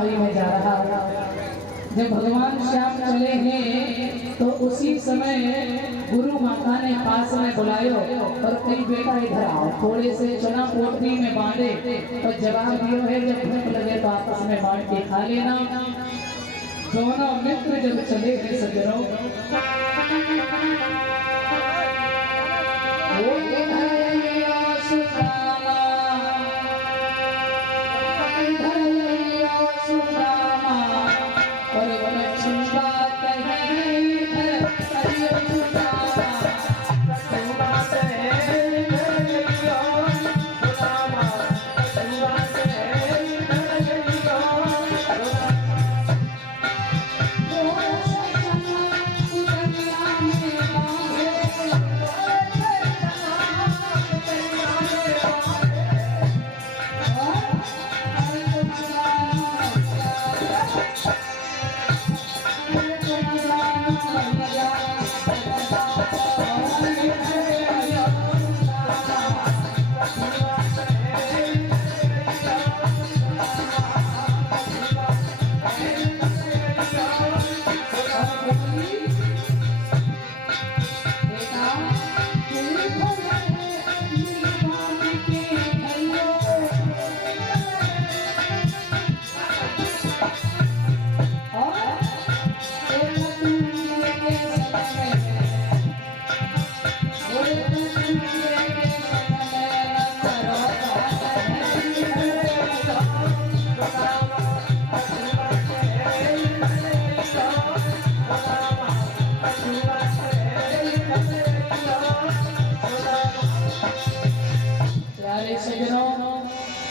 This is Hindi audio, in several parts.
भाई मैं जा रहा हूँ। जब भगवान श्याम चले हैं तो उसी समय गुरु माता ने पास में बुलायो और कई बेटा इधर आओ, थोड़े से चना पोटली में बांधे और जवाब दियो है जब भूख लगे तो आपस में बांट के खा लेना। दोनों मित्र जब चले हैं सजनों, वो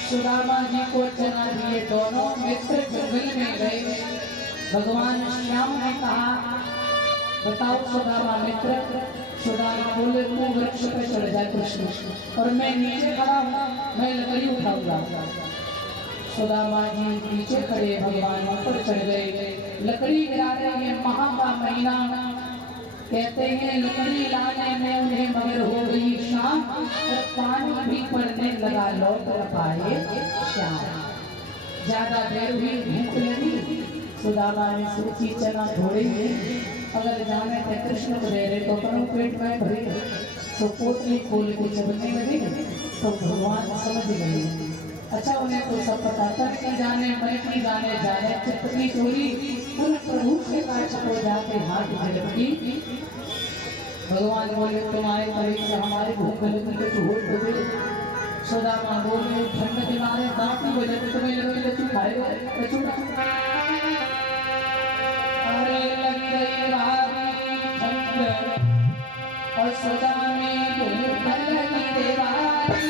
सुदामा जी को चना दिए। दोनों मित्र जंगल में गए। भगवान श्याम ने कहा बताओ सुदामा मित्र। सुदामा बोले तू वृक्ष पे चढ़ जा कृष्ण और मैं नीचे खड़ा हूँ, मैं लकड़ी उठाऊंगा। सुदामा जी नीचे खड़े, भगवान ऊपर चढ़ गए। लकड़ी गिरा रहे हैं, महा का महीना, कहते हैं लकड़ी लाने में उन्हें मगर हो गई शाम, और पानी भी पड़ने लगा लौट न पाए श्याम। ज्यादा देर हुई, भूख लगी। सुदामा ने सोची चना थोड़े ही अगर जाने थे कृष्ण को दे रहे तो अपनों पेट में भरे, तो पोटली खोल के चबने लगे तो भगवान समझ गए। अच्छा उन्हें तो सब पता था कि जाने मैं की जाने जाने चिपकी चोरी उन प्रभु से काट को जाके हाथ झटकी। भगवान बोले तुम्हारे करीब से हमारे भूख लगी तो तू होट हो गई। सुदामा बोले ठंड के मारे दांत ही बोले तुम्हें लगे तू खाएगा कचूड़ा। अरे लग गई भारी ठंड और सुदामा में भूख लगी देवारी।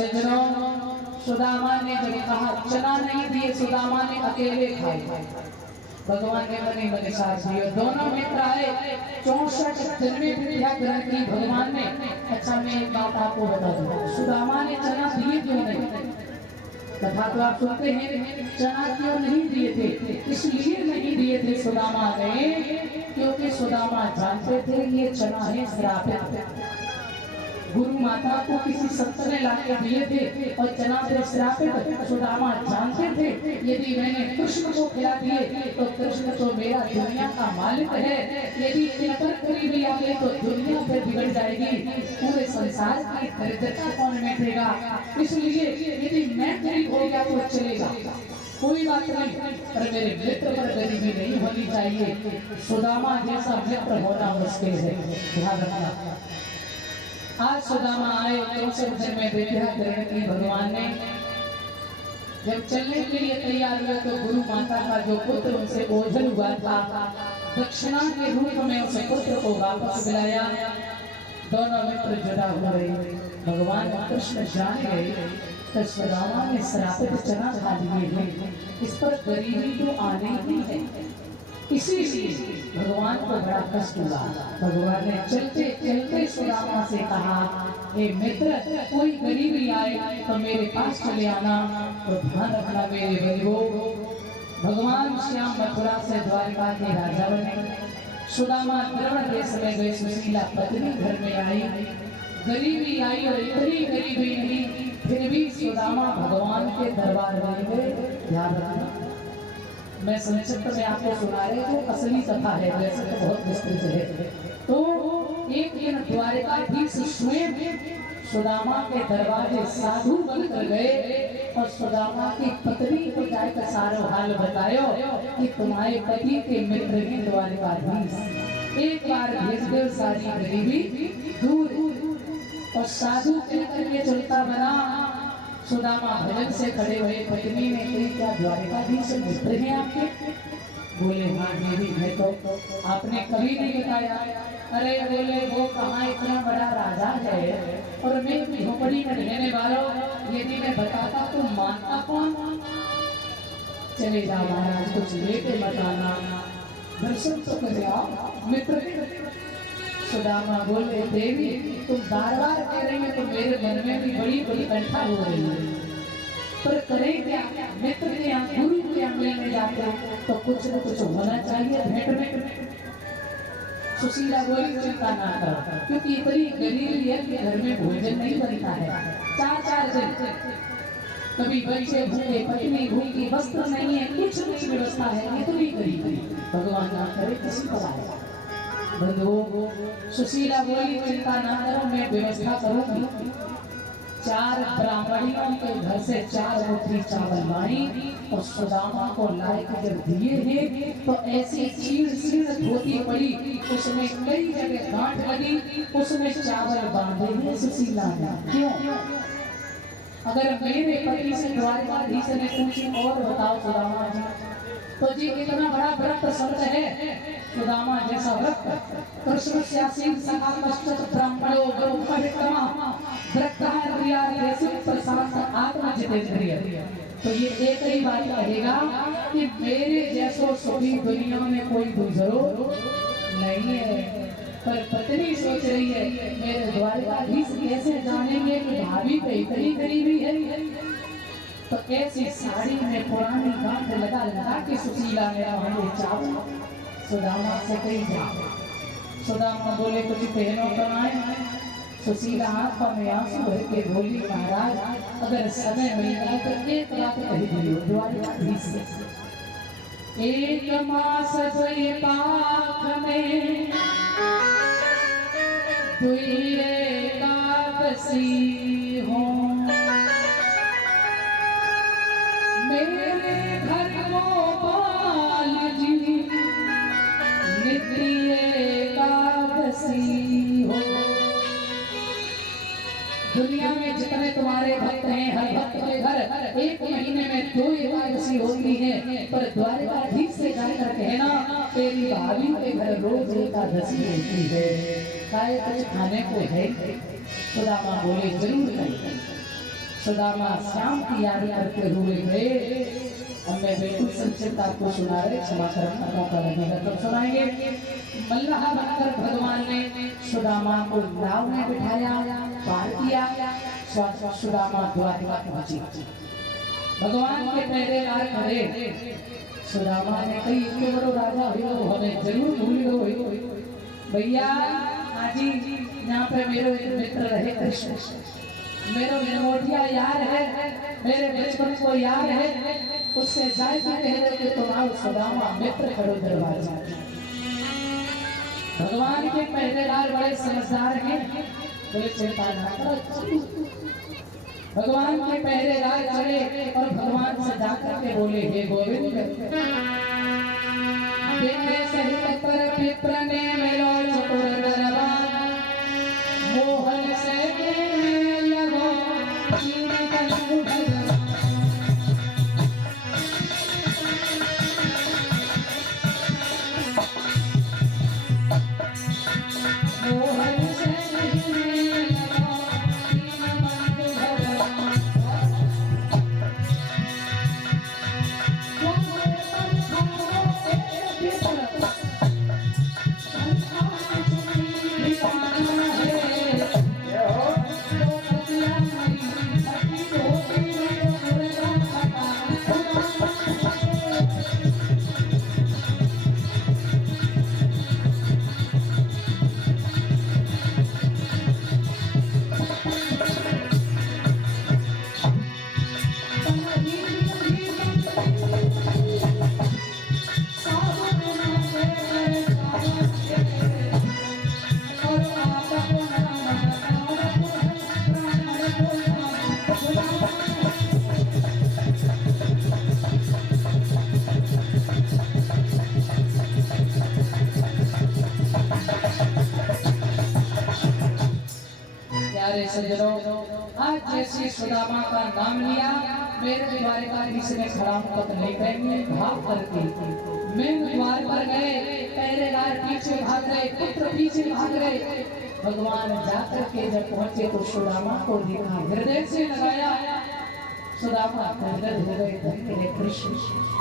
सज्जनों, सुदामा ने जब कहा चना नहीं दिए, सुदामा ने अकेले खाए। भगवान ने मने मने साथ दिए। दोनों मित्र आए, 64 दिन में विद्या ग्रहण की भगवान ने। अच्छा, मैं एक बात आपको बता दूं, सुदामा ने चना दिए क्यों नहीं? कथा तो आप सुनते हैं, चना क्यों नहीं दिए थे? इसलिए नहीं दिए थे सुदामा ने, क्योंकि सुदामा जानते थे ये चना है श्रापित। गुरु माता को किसी संत ने लाके दिए थे और चना से श्रापित। सुदामा जानते थे यदि मैंने कृष्ण को खिला दिए तो कृष्ण तो मेरा दुनिया का मालिक है, यदि इन पर करीबी आ गई तो दुनिया फिर बिगड़ जाएगी, पूरे संसार की दरिद्रता कौन मिटेगा? इसलिए यदि मैं गरीब हो गया तो चलेगा, कोई बात नहीं, पर मेरे मित्र पर गरीबी नहीं होनी चाहिए। सुदामा जैसा मित्र होना मुश्किल है, ध्यान रखना। आज सुदामा आए, 64 दिन में विद्या ग्रहण की भगवान ने। जब चलने के लिए तैयार हुए तो गुरु माता का जो पुत्र उनसे ओझल हुआ था, दक्षिणा के रूप में उस पुत्र को वापस बुलाया। दोनों मित्र जुड़ा हुए, भगवान कृष्ण जान गए तो सुदामा ने श्रापित चना खा लिए हैं, इस पर गरीबी तो आने ही है। इसीलिए भगवान को बड़ा कष्ट हुआ। भगवान ने चलते चलते सुदामा से कहा, हे मित्र, कोई गरीबी आए तो मेरे पास चले आना, तो ध्यान रखना मेरे गरीबों। भगवान श्याम मथुरा से द्वारिका के राजा बने। सुदामा द्रवण देश में गए, सुशीला पत्नी घर में आई। गरीबी आई और इतनी गरीबी नहीं, फिर भी सुदामा भगवान के दरबार में गए। ध्यान रखना, मैं संक्षिप्त में आपको सुना रहे जो असली कथा है, वैसे तो बहुत विस्तृत है। तो एक दिन द्वारिकाधीश स्वयं सुदामा के दरवाजे साधु बनकर गए और सुदामा की पत्नी को जाकर सारा हाल बतायो कि तुम्हारे पति के मित्र हैं द्वारिकाधीश, एक बार भेज दो सारी गरीबी दूर। और साधु कहकर के चलता बना। सुदामा भजन से खड़े हुए, पत्नी ने कही क्या द्वारिकाधीश मित्र हैं आपके? बोले हाँ देवी है। तो आपने कभी नहीं बताया? अरे बोले वो कहाँ इतना बड़ा राजा है और मैं झोपड़ी में रहने वाला, यदि मैं बताता तो मानता कौन? चले जाओ महाराज, कुछ लेके बताना, दर्शन तो करे आप मित्र। सुदामा बोले देवी तुम बार बार कह रही हो तो मेरे मन में भी बड़ी बड़ी कंठा हो रही है, पर करें क्या? मित्र के यहाँ गुरु के यहाँ लेने जाते हो तो कुछ न कुछ होना चाहिए भेंट में। सुशीला बोली चिंता ना करो, क्योंकि इतनी गरीबी है कि घर में भोजन नहीं बनता है। 4-4 दिन कभी बच्चे भूखे, पत्नी भूखी, वस्त्र नहीं है, कुछ व्यवस्था है, इतनी गरीबी। भगवान ना करे किसी पर आए। बंधुओं, सुशीला बोली चिंता ना करो, मैं व्यवस्था करूंगी। 4 ब्राह्मणियों के घर से 4 मुट्ठी चावल लाई और सुदामा को लाके जब दिए हैं तो ऐसी चीड़ धोती पड़ी, उसमें कई जगह गांठ लगी, उसमें चावल बांधे हैं सुशीला ने। क्यों? अगर मेरे पति से द्वारिकाधीश ने पूछी और बताओ सुदामा जी, तो जी इतना बड़ा व्रत संत है, सुदामा जैसा व्रत कृष्ण श्यासीन सखा पश्चात ब्राह्मणो गरुपरिक्रमा व्रतः प्रशांत आत्मा जितेंद्रिय। तो ये एक ही बात कहेगा कि मेरे जैसो सुखी दुनिया में कोई दूसरो नहीं है। पर पत्नी सोच रही है मेरे द्वारिकाधीश कैसे जानेंगे कि भाभी पे इतनी गरीबी है? तो ऐसी साड़ी में पुरानी गांठ लगा के सुशीला ने हमारे चावल सुदामा से कही जाए। सुदामा बोले कुछ पहनो बनाए। सुशीला आंखों में आंसू भर के बोली महाराज अगर समय मिल जाए तो एक बात कही दियो द्वारिकाधीश से। 1 मास सोई पाख में तुई एकादशी हो, मेरे घर गोपाल जी नित्य एकादशी हो। दुनिया में जितने तुम्हारे भक्त हैं, हर भक्त के घर 1 महीने में 2 एकादशी होती है, पर द्वारिकाधीश से जाकर कहना तेरी भाभी के घर रोज एकादशी होती है, चाहे कुछ खाने को है। सुदामा बोले जरूर करें। सुदामा श्याम की याद करते हुए गए। अब मैं बिल्कुल संक्षिप्त आपको सुना रहे, क्षमा करना मौका लगेगा तब सुनाएंगे। मल्लाह बनकर भगवान ने सुदामा को नाव में बिठाया, पार किया। सुदामा द्वारका पहुंची। भगवान के पहले लाल खड़े। सुदामा ने कही इतने बड़ो राजा हो, हमें जरूर भूल गए भैया। आजी यहाँ पे मेरे मित्र रहे कृष्ण, मेरा निर्मोटिया यार है, मेरे बचपन को यार है, उससे जाके कह रहे कि तुम्हारा सुदामा मित्र करो दरवाजा। भगवान के पहरेदार बड़े समझदार हैं, बोले चिंता ना करो। भगवान के पहरेदार चले और भगवान से जाकर के बोले हे गोविंद, देखे सहित पर पित्र ने मिलो चतुर दरबार, मोहन से लगो चीन कलु भगवान। मोहन से लगो चीन कलु भगवान। आज जैसे सुदामा का नाम लिया, मेरे द्वारकाधीश ने खराब पत नहीं पहनी, भाग करके मैं द्वार पर गए, पहरेदार पीछे भाग गए, पुत्र पीछे भाग गए। भगवान जाकर के जब पहुंचे तो सुदामा को देखा, हृदय से लगाया। सुदामा हृदय हो गए, धन्य कृष्ण,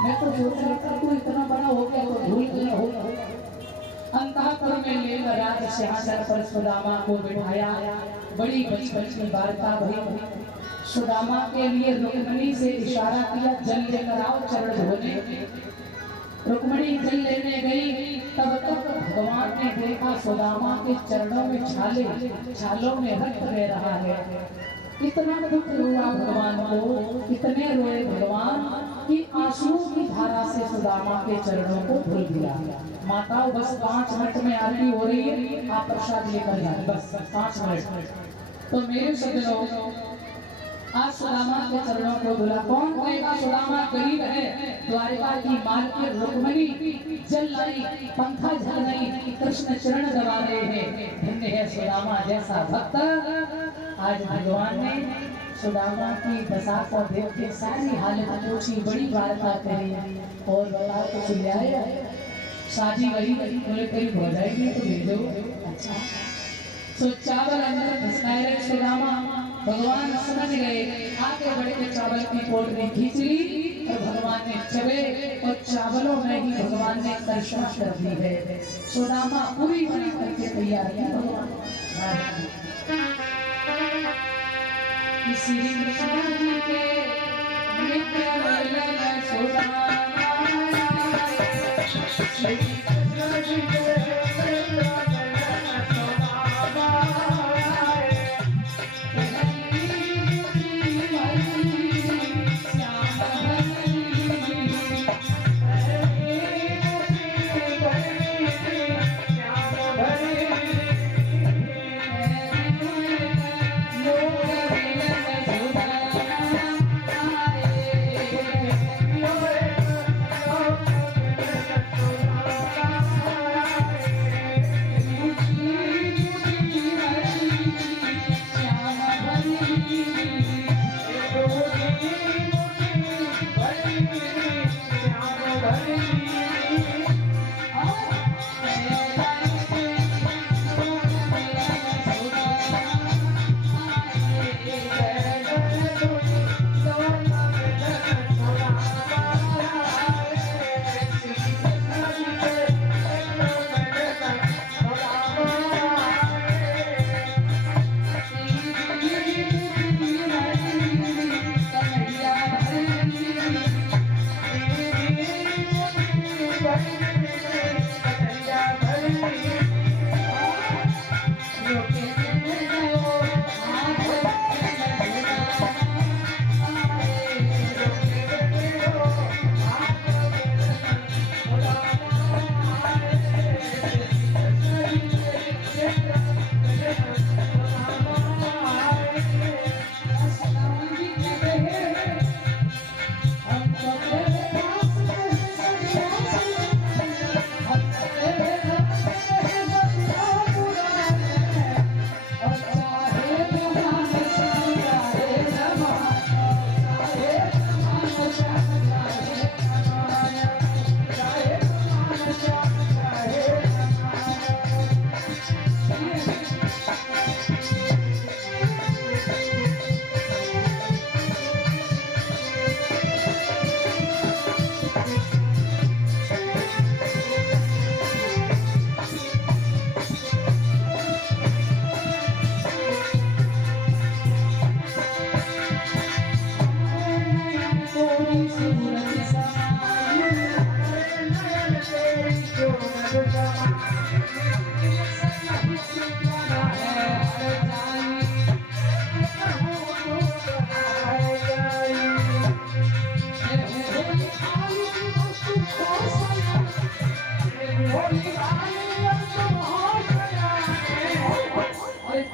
मैं तो सोच रहा था तू इतना बड़ा हो गया तो भूल गया होगा। अंतःपुर में लेकर राज सिंहासन पर सुदामा को बिठाया। बड़ी बचपन की वार्ता भई। सुदामा के लिए रुक्मिणी से इशारा किया, जल लेकर आओ चरण धोने। रुक्मिणी जल लेने गई, तब तक भगवान ने देखा सुदामा के चरणों में छाले, छालों में रक्त बह रहा है। इतना दुख हुआ भगवान को, इतने रोए भगवान कि आंसुओं की धारा से सुदामा के चरणों को धुल दिया। माताओं बस 5 मिनट में आरती हो रही है, आप प्रसाद लेकर जाए, बस 5 मिनट। तो मेरे सज्जनों, आज सुदामा के चरणों को धुला। कौन कहेगा सुदामा गरीब है? द्वारिका की मालकिन रुक्मिणी जल लाई, पंखा झल रही, कृष्ण चरण दबा रहे हैं। धन्य है सुदामा जैसा भक्त। आज भगवान ने सुदामा की दशा को देख के सारी हालत पूछी, बड़ी वार्ता करी और बता कुछ ले आया। शादी वही बोले कहीं हो जाएगी तो भेजो। अच्छा, तो चावल अंदर घुसाए रहे सुदामा। भगवान समझ गए, आगे बढ़ के चावल की पोटली खींच ली और भगवान ने चबे और चावलों में ही भगवान ने करिश्मा कर दी है। सुदामा पूरी बड़ी करके तैयार है भगवान। श्री कृष्ण जी के नित्य वल्लभ सुदामा, श्री कृष्ण जी के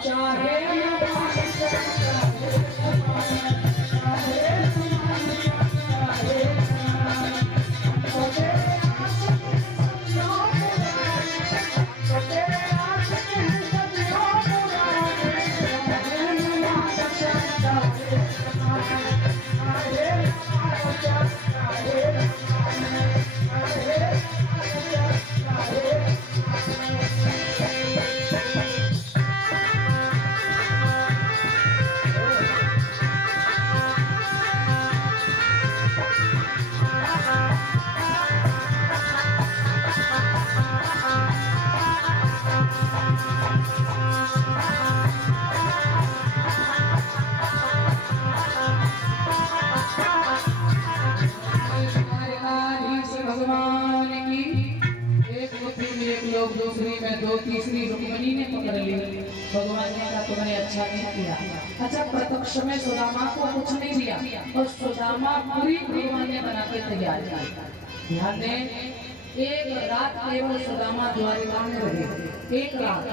चाहे भगवान की एक बुद्धि में एक लोग दूसरी में दो तीसरी रुक्मिणी ने पकड़ ली। भगवान ने कहा तुमने अच्छा नहीं किया। अच्छा प्रत्यक्ष में सुदामा को कुछ नहीं दिया और सुदामा पूरी भगवान ने बना के तैयार किया। ध्यान दें, एक रात केवल सुदामा द्वारिका में रहे, एक रात।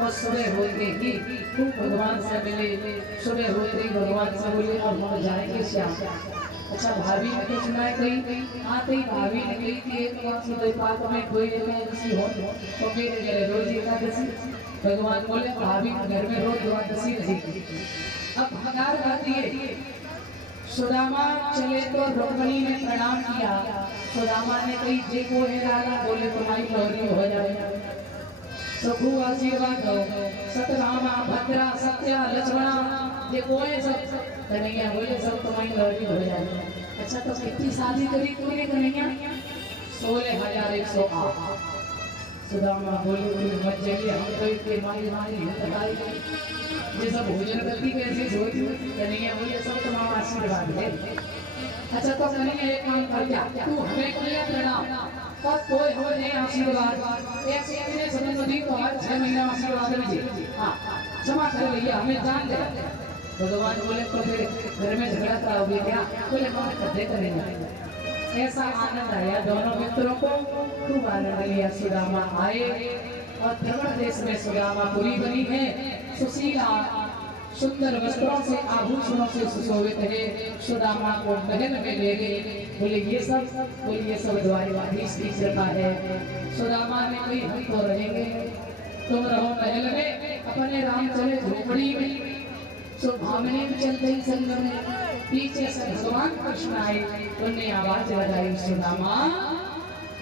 और सुबह होते ही खूब भगवान से मिले। सुबह होते ही भगवान से बोले अब हम जाएंगे श्याम। अच्छा भाभी ने तो सुनाई गई आते ही भाभी ने कही कि एक बार सुबह पाक में कोई एकादशी हो तो मेरे घर रोज एकादशी। भगवान बोले भाभी घर में रोज द्वादशी रहेगी। अब भगार गाती है। सुदामा चले तो रुक्मिणी ने प्रणाम किया। सुदामा ने कही जे को है राजा बोले तुम्हारी लौरी हो जाए। सबू आशीर्वाद हो सतरामा भद्रा सत्या लक्ष्मणा ये कोई सब कन्हैया बोले सब तुम्हारी लड़की हो जाए। अच्छा तो कितनी शादी करी तूने कन्हैया? 16,108। सुदामा बोले मत जाइए हम तो इतने मारी मारी बताई ये सब भोजन करती कैसे सोती। कन्हैया बोले सब तुम्हारा आशीर्वाद है। अच्छा तो कन्हैया एक काम कर क्या तू हमें कन्हैया प्रणाम और कोई हो नहीं आशीर्वाद एक से संबंधी तो हर 6 महीना आशीर्वाद लीजिए। हाँ क्षमा कर भैया हमें जान दे। भगवान बोले तो फिर घर में झगड़ा कराओगे क्या? बोले हम कदे करेंगे। ऐसा आनंद आया दोनों मित्रों को, खूब आनंद लिया। सुदामा आए और द्रविड़ देश में सुदामापुरी बनी है। सुशीला सुंदर वस्त्रों से आभूषणों से सुशोभित है। सुदामा को महल में ले गए। बोले ये सब द्वारिकाधीश की कृपा है। सुदामा ने कही हम तो रहेंगे तुम रहो महल में अपने राम चले झोपड़ी में। सुभामिनी चलते ही संग में पीछे से भगवान कृष्ण आए। उन्हें आवाज लगाई सुदामा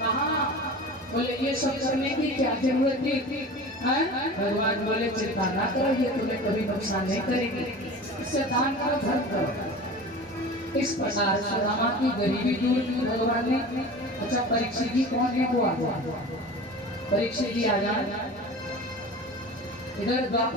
कहाँ? बोले ये सब करने की क्या जरूरत थी? भगवान बोले चिंता ना करो ये तुम्हें कभी नुकसान नहीं करेगी। इससे दान करो धर्म करो। इस प्रकार सुदामा की गरीबी दूर की भगवान ने। अच्छा परीक्षित जी कौन है वो आ जाए। परीक्षित जी आ जाए इधर द्वापर